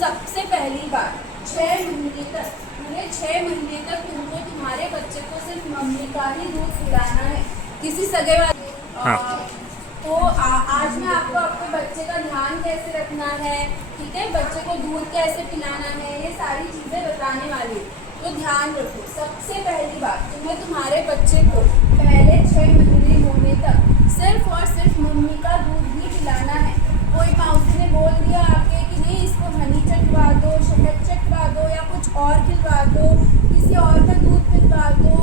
सबसे पहली बात 6 महीने तक, पूरे 6 महीने तक तुमको तुम्हारे बच्चे को सिर्फ मम्मी का ही दूध पिलाना है, किसी सगे वाले। तो आज मैं आपको आपके बच्चे का ध्यान कैसे रखना है, ठीक है, बच्चे को दूध कैसे पिलाना है, ये सारी चीज़ें बताने वाली हूँ। तो ध्यान रखो, सबसे पहली बात, तुम्हें तुम्हारे बच्चे को पहले 6 महीने होने तक सिर्फ और सिर्फ मम्मी का दूध ही पिलाना है। कोई मौसी ने बोल दिया आके कि नहीं इसको हनी चटवा दो, शहद चटवा दो या कुछ और खिलवा दो, किसी और का दूध पिलवा दो,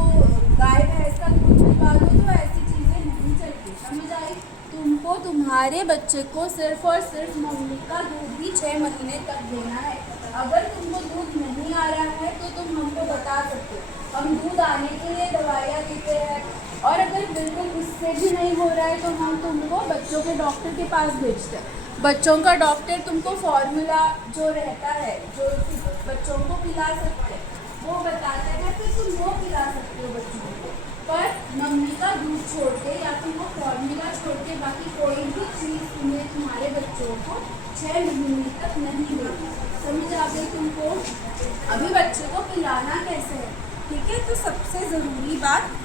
गाय भैंस का दूध पिलवा दो, तो ऐसी चीज़ें नहीं चलती, समझ आई। तुमको तुम्हारे बच्चे को सिर्फ और सिर्फ मम्मी का दूध ही 6 महीने तक देना है। अगर तुमको दूध नहीं आ रहा है तो तुम हमको बता सकते हो, हम दूध आने के लिए दवाइयाँ देते हैं, और अगर बिल्कुल उससे भी नहीं हो रहा है तो हम तुमको बच्चों के डॉक्टर के पास भेजते हैं। बच्चों का डॉक्टर तुमको फॉर्मूला जो रहता है, जो बच्चों को पिला सकते हैं, वो बताता है, फिर तुम वो पिला सकते हो बच्चों को। पर मम्मी का दूध छोड़ के या फिर वो फॉर्मूला छोड़ के बाकी कोई भी चीज़ तुम्हें तुम्हारे बच्चों को 6 महीने तक नहीं देगी, समझ आ गई तुमको। अभी बच्चे को पिलाना कैसे है, ठीक है। तो सबसे ज़रूरी बात,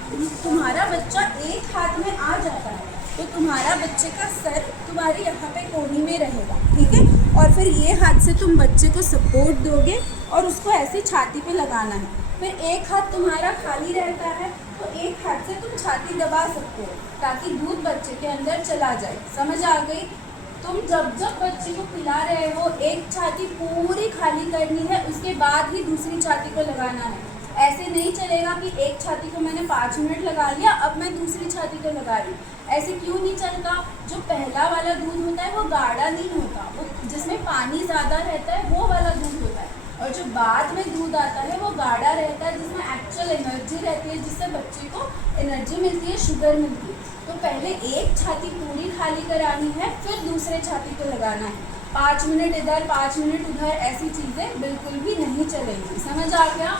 तुम्हारा बच्चा एक हाथ में आ जाता है तो तुम्हारा बच्चे का सर तुम्हारे यहाँ पे कोहनी में रहेगा, ठीक है, और फिर ये हाथ से तुम बच्चे को सपोर्ट दोगे और उसको ऐसे छाती पे लगाना है। फिर एक हाथ तुम्हारा खाली रहता है तो एक हाथ से तुम छाती दबा सकते हो ताकि दूध बच्चे के अंदर चला जाए, समझ आ गई। तुम जब जब बच्चे को पिला रहे हो एक छाती पूरी खाली करनी है, उसके बाद ही दूसरी छाती को लगाना है। ऐसे नहीं चलेगा कि एक छाती को मैंने 5 मिनट लगा लिया, अब मैं दूसरी छाती को लगा रही हूँ, ऐसे क्यों नहीं चलता। जो पहला वाला दूध होता है वो गाढ़ा नहीं होता, वो जिसमें पानी ज़्यादा रहता है वो वाला दूध होता है, और जो बाद में दूध आता है वो गाढ़ा रहता है जिसमें एक्चुअल एनर्जी रहती है, जिससे बच्चे को एनर्जी मिलती है, शुगर मिलती है। तो पहले एक छाती पूरी खाली करानी है, फिर दूसरे छाती को लगाना है। 5 मिनट इधर 5 मिनट उधर, ऐसी चीज़ें बिल्कुल भी नहीं चलेंगी, समझ आ गया।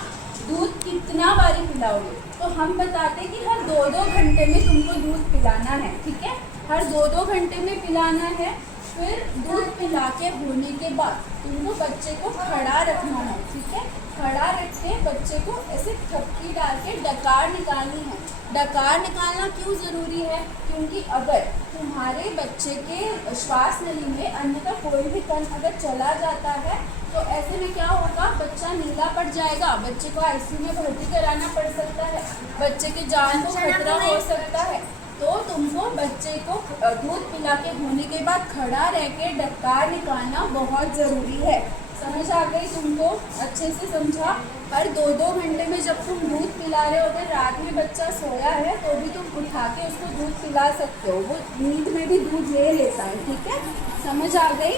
दूध कितना बारी पिलाओगे, तो हम बताते हैं कि हर 2-2 घंटे में तुमको दूध पिलाना है, ठीक है, हर 2-2 घंटे में पिलाना है। फिर दूध पिला के होने के बाद तुमको बच्चे को खड़ा रखना है, ठीक है, खड़ा रख के बच्चे को ऐसे थपकी डाल के डकार निकालनी है। डकार निकालना क्यों ज़रूरी है, क्योंकि अगर तुम्हारे बच्चे के श्वास नली में अन्य का कोई भी कण अगर चला जाता है तो ऐसे में क्या होगा, बच्चा नीला पड़ जाएगा, बच्चे को आईसीयू में भर्ती कराना पड़ सकता है, बच्चे की जान को खतरा हो सकता है। तो तुमको बच्चे को दूध पिला के होने के बाद खड़ा रह के डकार निकालना बहुत ज़रूरी है, समझ आ गई तुमको, अच्छे से समझा। हर 2-2 घंटे में जब तुम दूध पिला रहे हो, अगर रात में बच्चा सोया है तो भी तुम उठा के उसको दूध पिला सकते हो, वो नींद में भी दूध ले लेता है, ठीक है, समझ आ गई।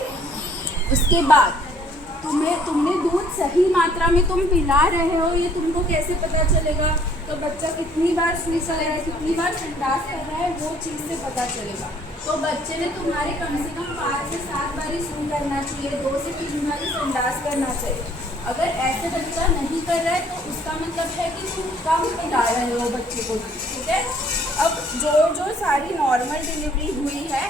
उसके बाद तुमने दूध सही मात्रा में तुम पिला रहे हो, ये तुमको कैसे पता चलेगा, तो बच्चा कितनी बार सुई कर रहा है, कितनी बार संडास कर रहा है, वो चीज़ से पता चलेगा। तो बच्चे ने तुम्हारे कम से कम 5 से 7 बारी सुई करना चाहिए, 2 से 3 बारी संडास करना चाहिए। अगर ऐसे बच्चा नहीं कर रहा है तो उसका मतलब है कि तुम कम पिला रहे हो बच्चे को, ठीक है। अब जो सारी नॉर्मल डिलीवरी हुई है,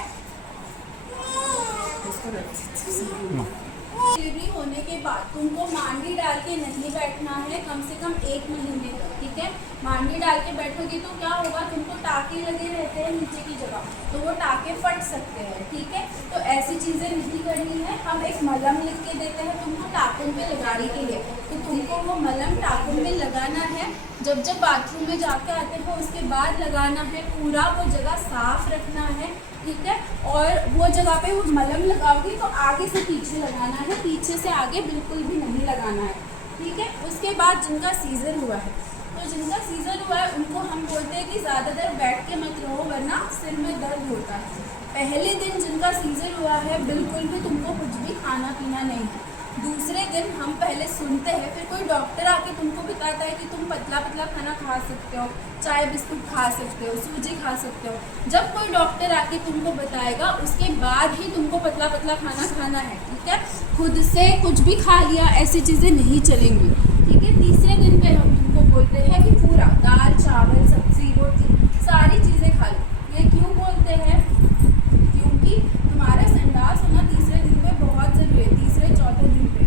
डिलीवरी होने के बाद तुमको मांडी डाल के नहीं बैठना है कम से कम 1 महीने तक, ठीक है। मांडी डाल के बैठोगी तो क्या होगा, तुमको टाके लगे रहते हैं नीचे की जगह, तो वो टाके फट सकते हैं, ठीक है। तो ऐसी चीज़ें नहीं करनी है। हम एक मलहम लिख के देते हैं तुमको टाकों पे लगाने के लिए, तो तुमको वो मलहम टाकों में लगाना है। जब बाथरूम में जाके आते हो उसके बाद लगाना है, पूरा वो जगह साफ रखना है, ठीक है। और वो जगह पे वो मलहम लगाओगी तो आगे से पीछे लगाना है, पीछे से आगे बिल्कुल भी नहीं लगाना है, ठीक है। उसके बाद जिनका सीज़र हुआ है, तो जिनका सीज़र हुआ है उनको हम बोलते हैं कि ज़्यादा देर बैठ के मत रहो वरना सिर में दर्द होता है। पहले दिन जिनका सीज़र हुआ है बिल्कुल भी तुमको कुछ भी खाना पीना नहीं है। दूसरे दिन हम पहले सुनते हैं, फिर कोई डॉक्टर आके तुमको बताता है कि तुम पतला पतला खाना खा सकते हो, चाय बिस्कुट खा सकते हो, सूजी खा सकते हो। जब कोई डॉक्टर आके तुमको बताएगा उसके बाद ही तुमको पतला पतला खाना खाना है, ठीक है। खुद से कुछ भी खा लिया ऐसी चीज़ें नहीं चलेंगी, ठीक है। तीसरे दिन पे हम तुमको बोलते हैं कि पूरा दाल चावल सब्जी रोटी सारी चीज़ें खा लो। ये क्यों बोलते हैं, क्योंकि तुम्हारा संडास होना तीसरे दिन पे बहुत ज़रूरी है, तीसरे चौथे दिन पे।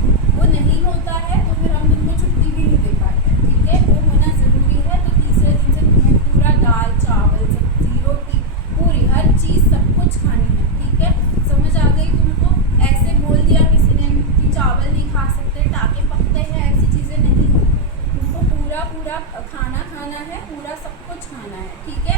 खाना है, ठीक है।